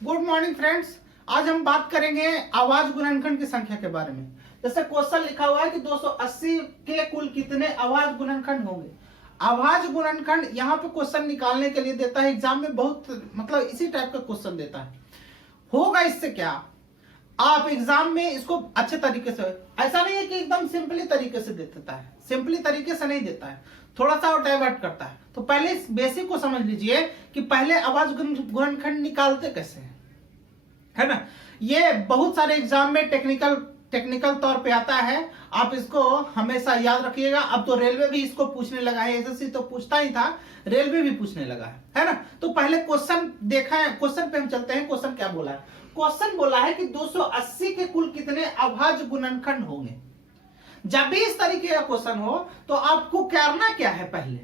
Good morning friends. आज हम बात करेंगे आवाज गुणनखंड की संख्या के बारे में। जैसे क्वेश्चन लिखा हुआ है कि 280 के कुल कितने आवाज गुणनखंड होंगे। आवाज गुणनखंड यहाँ पे क्वेश्चन निकालने के लिए देता है एग्जाम में, बहुत मतलब इसी टाइप का क्वेश्चन देता है। होगा इससे क्या, आप एग्जाम में इसको अच्छे तरीके से, ऐसा नहीं है कि एकदम सिंपली तरीके से दे देता है, सिंपली तरीके से नहीं देता है, थोड़ा सा और डाइवर्ट करता है। तो पहले इस बेसिक को समझ लीजिए कि पहले आवाज गुणनखंड निकालते कैसे हैं, है ना। ये बहुत सारे एग्जाम में टेक्निकल तौर पे आता है, आप इसको हमेशा याद रखिएगा। अब तो रेलवे भी इसको पूछने लगा है, एसएससी तो पूछता ही था, रेलवे भी पूछने लगा है ना। तो पहले क्वेश्चन देखा है, क्वेश्चन पे हम चलते हैं। क्वेश्चन क्या बोला है? क्वेश्चन बोला है कि 280 के कुल कितने अभाज्य गुणनखंड होंगे। जब भी इस तरीके का क्वेश्चन हो तो आपको करना क्या है पहले,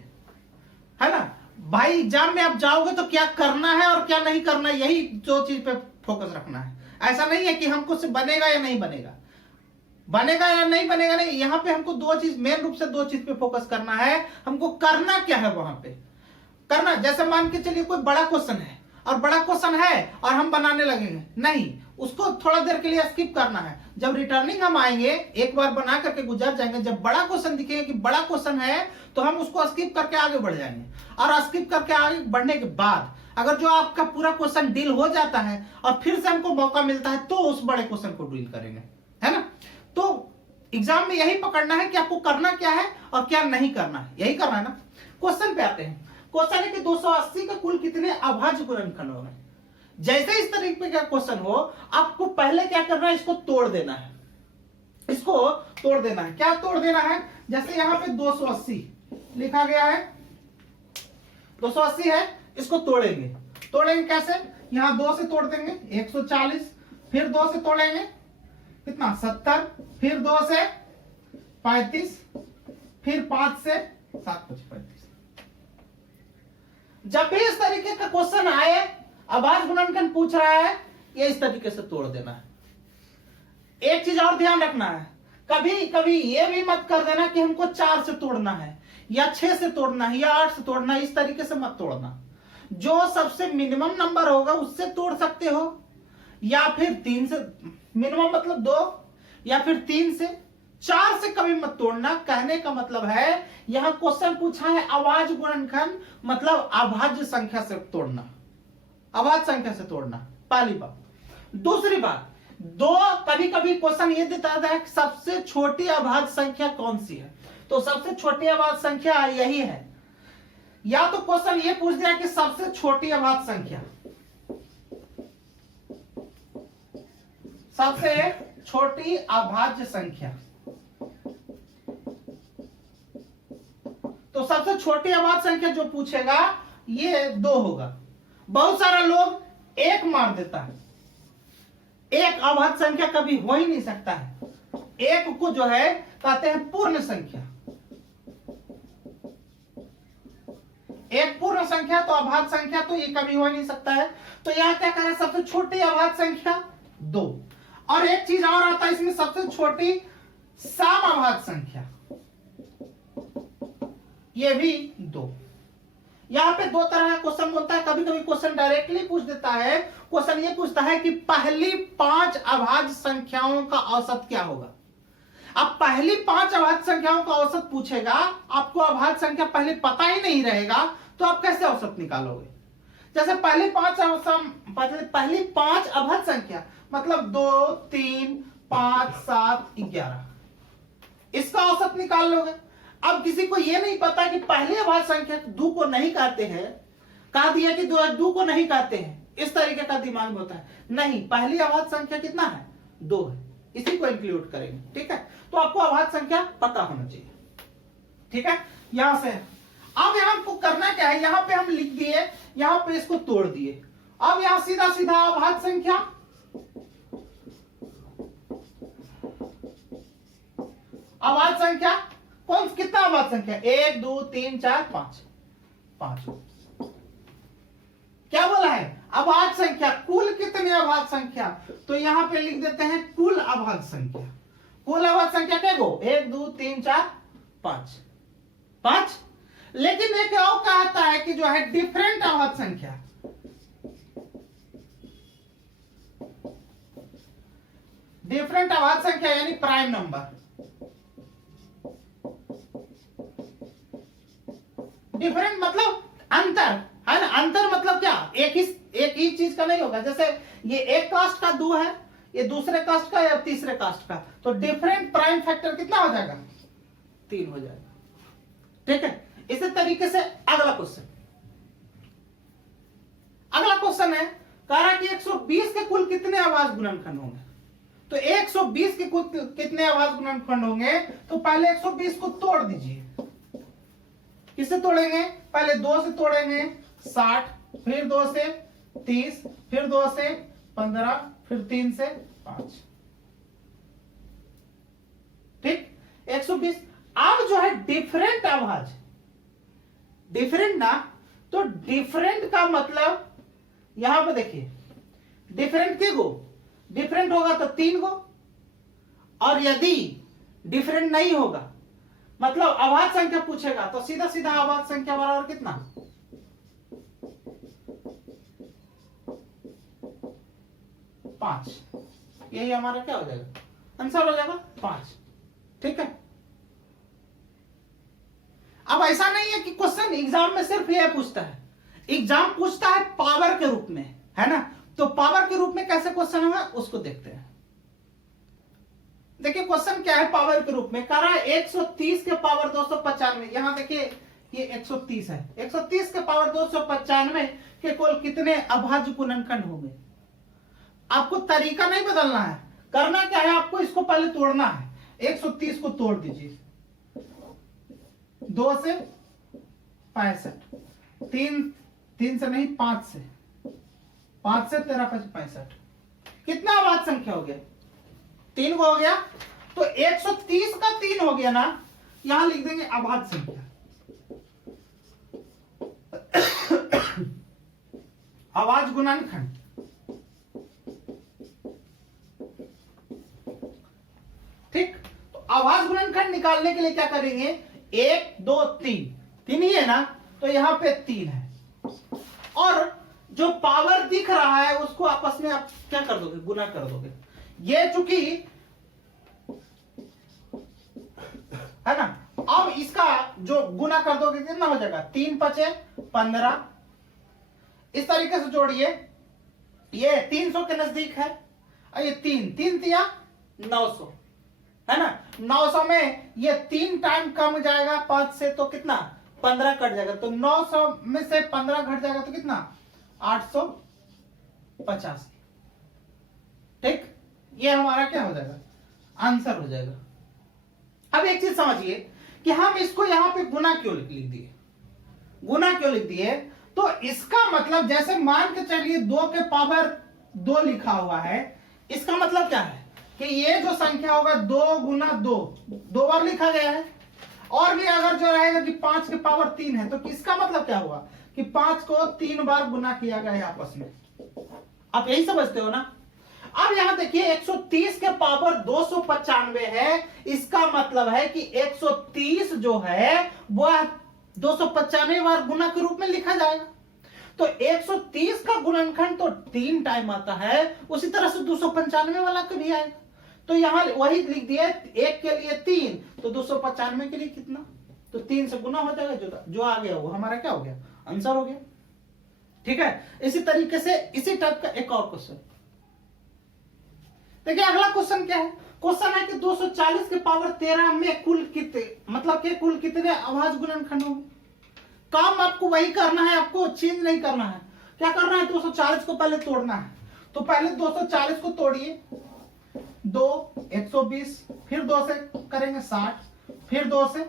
है ना भाई। एग्जाम में आप जाओगे तो क्या करना है और क्या नहीं करना है, यही दो चीज पे फोकस रखना है। ऐसा नहीं है कि हमको से बनेगा या नहीं बनेगा, बनेगा या नहीं बनेगा, नहीं। यहां पे हमको दो चीज, मेन रूप से दो चीज पे फोकस करना है। हमको करना क्या है वहां पे करना। जैसे मान के चलिए कोई बड़ा क्वेश्चन है और बड़ा क्वेश्चन है और हम बनाने लगेंगे, नहीं, उसको थोड़ा देर के लिए स्किप करना है। जब रिटर्निंग हम आएंगे, एक बार बना करके गुजर जाएंगे, जब बड़ा क्वेश्चन दिखेगा कि बड़ा क्वेश्चन है तो हम उसको स्किप करके आगे बढ़ जाएंगे। और स्किप करके आगे बढ़ने के बाद अगर जो आपका पूरा क्वेश्चन डील हो जाता है और फिर से हमको मौका मिलता है तो उस बड़े क्वेश्चन को डील करेंगे, है ना। तो एग्जाम में यही पकड़ना है कि आपको करना क्या है और क्या नहीं करना है, यही करना है ना। क्वेश्चन पे आते हैं। क्वेश्चन है कि 280 के कुल कितने अभाज्य गुणनखंड होंगे। जैसे इस तरीके का क्वेश्चन हो, आपको पहले क्या करना है, इसको तोड़ देना है, इसको तोड़ देना है। क्या तोड़ देना है? जैसे यहां पे 280 लिखा गया है, 280 है, इसको तोड़ेंगे। तोड़ेंगे कैसे? यहां 2 से तोड़ देंगे 140, फिर 2 से तोड़ेंगे कितना 70, फिर 2 से 35, फिर 5 से 7 5 35। जब भी इस तरीके का क्वेश्चन आए, आवाज गुणनखंड पूछ रहा है, ये इस तरीके से तोड़ देना है। एक चीज और ध्यान रखना है, कभी कभी ये भी मत कर देना कि हमको 4 से तोड़ना है या 6 से तोड़ना है या 8 से तोड़ना है, इस तरीके से मत तोड़ना। जो सबसे मिनिमम नंबर होगा उससे तोड़ सकते हो, या फिर 3 से, मिनिमम मतलब 2, या फिर 3 से। 4 से कभी मत तोड़ना। कहने का मतलब है, यहां क्वेश्चन पूछा है आवाज गुणनखंड, मतलब अभाज्य संख्या से तोड़ना, अभाज्य संख्या से तोड़ना, पहली बात। दूसरी बात, कभी कभी क्वेश्चन ये देता है कि सबसे छोटी अभाज्य संख्या कौन सी है, तो सबसे छोटी अभाज्य संख्या यही है। या तो क्वेश्चन ये पूछ दिया कि सबसे छोटी अभाज्य संख्या, सबसे छोटी अभाज्य संख्या, तो सबसे छोटी अभाज्य संख्या जो पूछेगा ये 2 होगा। बहुत सारा लोग 1 मार देता है, एक अभाज्य संख्या कभी हो ही नहीं सकता है। एक को जो है कहते हैं पूर्ण संख्या, एक पूर्ण संख्या, तो अभाज्य संख्या तो ये कभी हो ही नहीं सकता है। तो यहां क्या करें, सबसे छोटी अभाज्य संख्या 2। और एक चीज और आता है इसमें, सबसे छोटी सम अभाज्य संख्या, ये भी 2। यहां पे 2 तरह का क्वेश्चन बनता है। कभी कभी क्वेश्चन डायरेक्टली पूछ देता है, क्वेश्चन ये पूछता है कि पहली 5 अभाज्य संख्याओं का औसत क्या होगा। अब पहली 5 अभाज्य संख्याओं का औसत पूछेगा, आपको अभाज्य संख्या पहले पता ही नहीं रहेगा, तो आप कैसे औसत निकालोगे। जैसे पहली 5 अभाज्य संख्या मतलब 2 3 5 7 11, इसका औसत निकाल लोगे। अब किसी को यह नहीं पता कि पहली अभाज्य संख्या 2 को नहीं कहते हैं, कहा दिया कि 2 को नहीं कहते हैं, इस तरीके का दिमाग में होता है। नहीं, पहली अभाज्य संख्या कितना है, 2 है, इसी को इंक्लूड करेंगे, ठीक है। तो आपको अभाज्य संख्या पता होना चाहिए, ठीक है। यहां से अब यहां को करना क्या है, यहां पे हम लिख दिए, यहां पे इसको तोड़ दिए। अब यहां सीधा सीधा अभाज्य संख्या, अभाज्य संख्या कौन, कितना अभाज्य संख्या, 1 2 3 4 5 5। क्या बोला है, अभाज्य संख्या, कुल कितनी अभाज्य संख्या, तो यहां पे लिख देते हैं कुल अभाज्य संख्या। कुल अभाज्य संख्या क्या गो, 1 2 3 4 5 5। लेकिन एक और कहता है कि जो है डिफरेंट अभाज्य संख्या, डिफरेंट अभाज्य संख्या यानी प्राइम नंबर। डिफरेंट मतलब अंतर, है ना। अंतर मतलब क्या, एक ही चीज का नहीं होगा। जैसे ये एक कास्ट का 2 है, ये दूसरे कास्ट का या तीसरे कास्ट का, तो डिफरेंट प्राइम फैक्टर कितना हो जाएगा, 3 हो जाएगा। ठीक है। इसी तरीके से अगला क्वेश्चन है, कह रहा कि 120 के कुल कितने अभाज्य गुणनखंड होंगे। तो 120 के कुल कितने अभाज्य गुणनखंड होंगे, तो पहले 120 को तोड़ दीजिए। किससे तोड़ेंगे, पहले 2 से तोड़ेंगे 60, फिर 2 से 30, फिर 2 से 15, फिर 3 से 5। ठीक, 120। अब जो है डिफरेंट अभाज्य, डिफरेंट ना, तो डिफरेंट का मतलब यहां पे देखिए, डिफरेंट के गो, डिफरेंट होगा तो 3 गो, और यदि डिफरेंट नहीं होगा मतलब अभाज्य संख्या पूछेगा तो सीधा सीधा अभाज्य संख्या बराबर कितना, 5। यही हमारा क्या हो जाएगा, आंसर हो जाएगा 5। ठीक है। अब ऐसा नहीं है कि क्वेश्चन एग्जाम में सिर्फ यह पूछता है, एग्जाम पूछता है पावर के रूप में, है ना। तो पावर के रूप में कैसे क्वेश्चन होगा उसको देखते हैं। देखिए क्वेश्चन क्या है पावर के रूप में, कह रहा है 130 के पावर 295। यहां देखिए ये 130 है, 130 के पावर 295 के कुल कितने अभाज्य गुणनखंड होंगे। आपको तरीका नहीं बदलना है, करना क्या है, आपको इसको पहले तोड़ना है। 130 को तोड़ दीजिए, 2 से 65, 3 से नहीं 5 से 13 65, कितना अभाज्य संख्या हो गया, 3 को हो गया। तो 130 का 3 हो गया ना, यहां लिख देंगे अभाज्य संख्या। अभाज्य गुणनखंड, ठीक। तो अभाज्य गुणनखंड निकालने के लिए क्या करेंगे, 1 2 3 ही है ना, तो यहां पे 3 है, और जो पावर दिख रहा है उसको आपस में आप क्या कर दोगे, गुना कर दोगे। ये चूंकि है ना, अब इसका जो गुना कर दोगे कितना हो जाएगा, 3 5 15। इस तरीके से जोड़िए, ये 300 के नजदीक है, और ये 3 तिया 900, है ना। 900 में ये 3 टाइम कम जाएगा 5 से, तो कितना 15 कट जाएगा, तो 900 में से 15 घट जाएगा तो कितना 885। ठीक, ये हमारा क्या हो जाएगा, आंसर हो जाएगा। अब एक चीज समझिए कि हम इसको यहां पे गुना क्यों लिख दिए, गुना क्यों लिख दिए, तो इसका मतलब जैसे मान के चलिए 2 के पावर 2 लिखा हुआ है, इसका मतलब क्या है कि ये जो संख्या होगा 2 गुना 2 2 बार लिखा गया है, और भी अगर जो रहेगा कि 5 के पावर 3 है, तो इसका मतलब क्या हुआ कि 5 को 3 बार गुना किया गया है आपस में। आप यही समझते हो ना। अब यहां देखिए 130 के पावर 295 है, इसका मतलब है कि 130 जो है वह 295 बार गुना के रूप में लिखा जाएगा। तो 130 का गुणनखंड तो 3 टाइम आता है, उसी तरह से 295 वाला का भी आएगा। तो यहां वही लिख दिए, 1 के लिए 3, तो 295 के लिए कितना, तो 3 से गुना हो जाएगा, जो आ गया वो हमारा क्या हो गया, आंसर हो गया। ठीक है। इसी तरीके से इसी टाइप का एक और क्वेश्चन देखिए। अगला क्वेश्चन क्या है, क्वेश्चन है कि 240 के पावर 13 में कुल कितने, मतलब कि कुल कितने अभाज्य गुणनखंड होंगे। काम आपको वही करना है, आपको चेंज नहीं करना है। क्या करना है, 240 को पहले तोड़ना है। तो पहले 240 को तोड़िए, 2 120, फिर 2 से करेंगे 60, फिर 2 से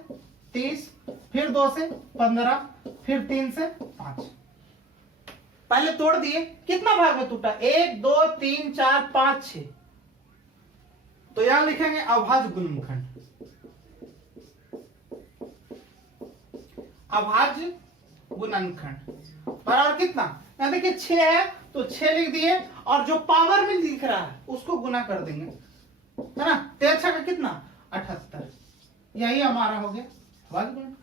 30, फिर 2 से 15, फिर 3 से 5। पहले तोड़ दिए, कितना भाग में टूटा, 1 2 3 4 5 6। तो यहां लिखेंगे अभाज्य गुणनखंड, अभाज्य गुणनखंड बराबर कितना, यहां देखिए 6 है तो 6 लिख दिए, और जो पावर में लिख रहा है उसको गुना कर देंगे, है ना। 13 का कितना 78, यही हमारा हो गया अभाज्य गुणनखंड।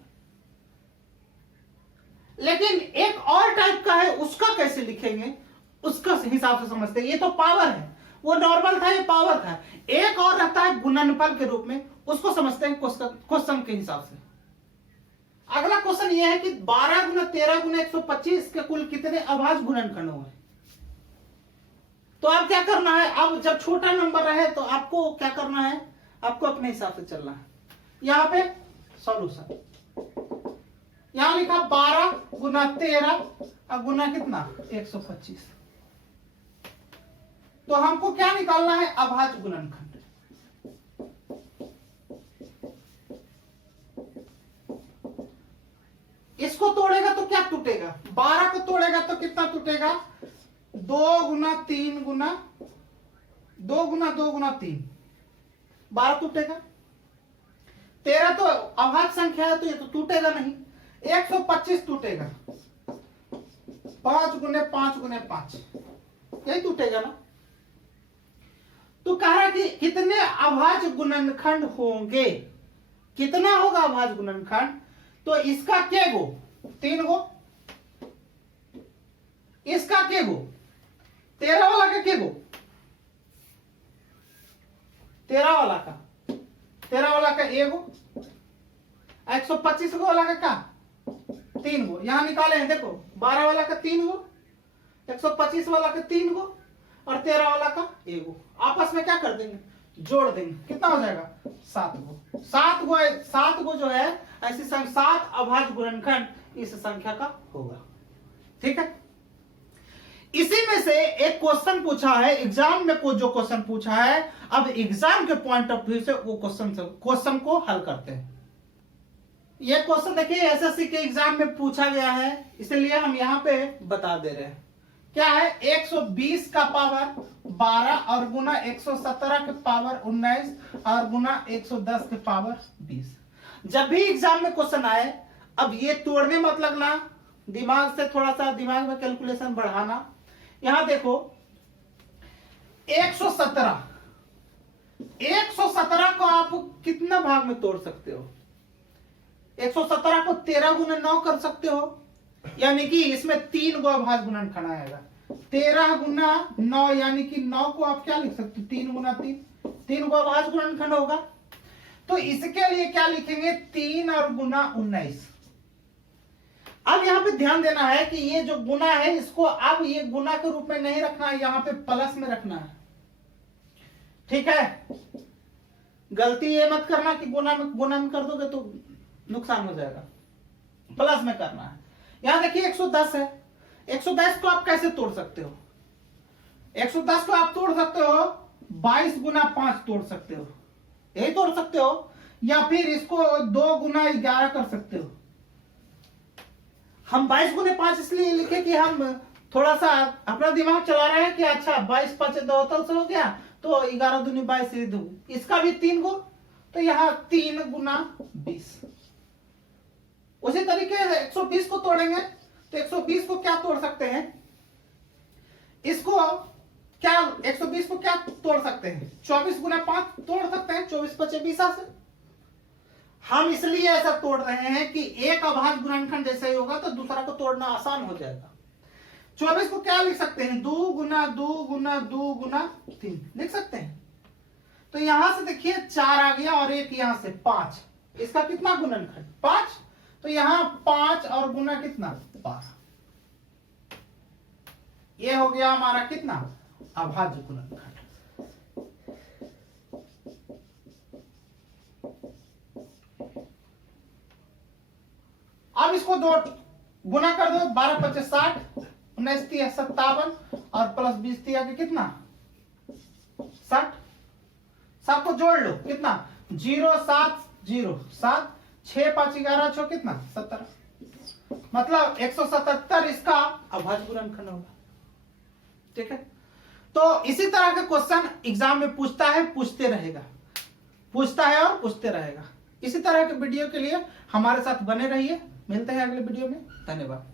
लेकिन एक और टाइप का है, उसका कैसे लिखेंगे उसका हिसाब से समझते हैं। ये तो पावर है, वो नॉर्मल था, ये पावर था। एक और रहता है गुणनफल के रूप में, उसको समझते हैं क्वेश्चन के हिसाब से। अगला क्वेश्चन ये है कि 12 गुना 13 गुना 125 के कुल कितने अभाज्य गुणनखंड हुए। तो आप क्या करना है, अब जब छोटा नंबर रहे तो आपको क्या करना है, आपको अपने हिसाब से चलना है। यहां पे सॉल्यूशन, यहां लिखा 12 गुना 13 और गुना कितना 125। तो हमको क्या निकालना है, अभाज्य गुणनखंड। इसको तोड़ेगा तो क्या टूटेगा, 12 को तोड़ेगा तो कितना टूटेगा, 2 गुना 3 गुना 2 गुना 2 गुना 3, 12 टूटेगा। 13 तो अभाज्य संख्या है तो ये तो टूटेगा नहीं। 125 टूटेगा, 5 गुने 5 गुने 5, यही टूटेगा ना। तो कह रहा कि कितने अभाज्य गुणनखंड होंगे, कितना होगा अभाज्य गुणनखंड। तो इसका के गो, 3 गो, इसका के गो, 13 वाला का के गो, 13 वाला का 13 वाला का एगो, 125 गो वाला का 3 गो। यहां निकाले हैं देखो, 12 वाला का 3 गो, 125 वाला का 3 गो और 13 वाला का एगो। आपस में क्या कर देंगे, जोड़ देंगे, कितना हो जाएगा 7 गो। 7 गो जो है ऐसी 7 अभाज्य गुणनखंड इस संख्या का होगा। ठीक है, इसी में से एक क्वेश्चन पूछा है एग्जाम में, जो क्वेश्चन पूछा है, अब एग्जाम के पॉइंट ऑफ व्यू से वो क्वेश्चन को हल करते हैं। ये क्वेश्चन देखिए एसएससी के एग्जाम में पूछा गया है, इसलिए हम यहां पे बता दे रहे हैं। क्या है, 120 का पावर 12 और गुना 117 के पावर 19 और गुना 110 के पावर 20। जब भी एग्जाम में क्वेश्चन आए, अब ये तोड़ने मत लगना, दिमाग से थोड़ा सा दिमाग में कैलकुलेशन बढ़ाना। यहां देखो 117 को आप कितना भाग में तोड़ सकते हो, 117 को 13 गुना 9 कर सकते हो, यानी कि इसमें 3 गो अभाज्य गुणनखंड आएगा। 13 गुना 9 यानी कि 9 को आप क्या लिख सकते हो, 3 गुना 3 गो अभाज्य गुणनखंड होगा। तो इसके लिए क्या लिखेंगे, 3 और गुना 19। अब यहां पे ध्यान देना है कि ये जो गुना है इसको अब ये गुना के रूप में नहीं रखना है, यहां पे प्लस में रखना है। ठीक है, गलती ये मत करना कि गुना में कर दोगे तो नुकसान हो जाएगा, प्लस में करना है। यहां देखिए 110 है, 110 को आप कैसे तोड़ सकते हो, 110 को आप तोड़ सकते हो 22 गुना 5 तोड़ सकते हो, यही तोड़ सकते हो, या फिर इसको 2 गुना 11 कर सकते हो। हम 22 गुने 5 इसलिए लिखे कि हम थोड़ा सा अपना दिमाग चला रहे हैं कि अच्छा 22 5 72 से हो गया, तो 11 दूनी 22, इसका भी 3 गो, तो यहां 3 गुना 20। उसी तरीके से 120 को तोड़ेंगे तो 120 को क्या तोड़ सकते हैं, इसको क्या 120 को क्या तोड़ सकते हैं, 24 गुना 5 तोड़ सकते हैं, 24 5 20 से। हम इसलिए ऐसा तोड़ रहे हैं कि एक अभाज्य गुणनखंड जैसे ही होगा तो दूसरा को तोड़ना आसान हो जाएगा। 24 को क्या लिख सकते हैं, 2 गुना 2 गुना 2 गुना 3 लिख सकते हैं। तो यहां से देखिए 4 आ गया और एक यहां से 5, इसका कितना गुणनखंड 5, तो यहां 5 और गुना कितना 12, ये हो गया हमारा कितना अभाज्य गुणनखंड। अब इसको 2 गुना कर दो, 12 5 60, 19 3 57 और प्लस 20 3 के कितना 60। सबको जोड़ लो, कितना 0 7 0 7 6 5 11 6 कितना 17, मतलब 177 इसका अभाज्य गुणनखंड होगा। ठीक है, तो इसी तरह का क्वेश्चन एग्जाम में पूछता है, पूछते रहेगा, पूछता है और पूछते रहेगा। इसी तरह के वीडियो के लिए हमारे साथ बने रहिए, मिलते हैं अगले वीडियो में, धन्यवाद।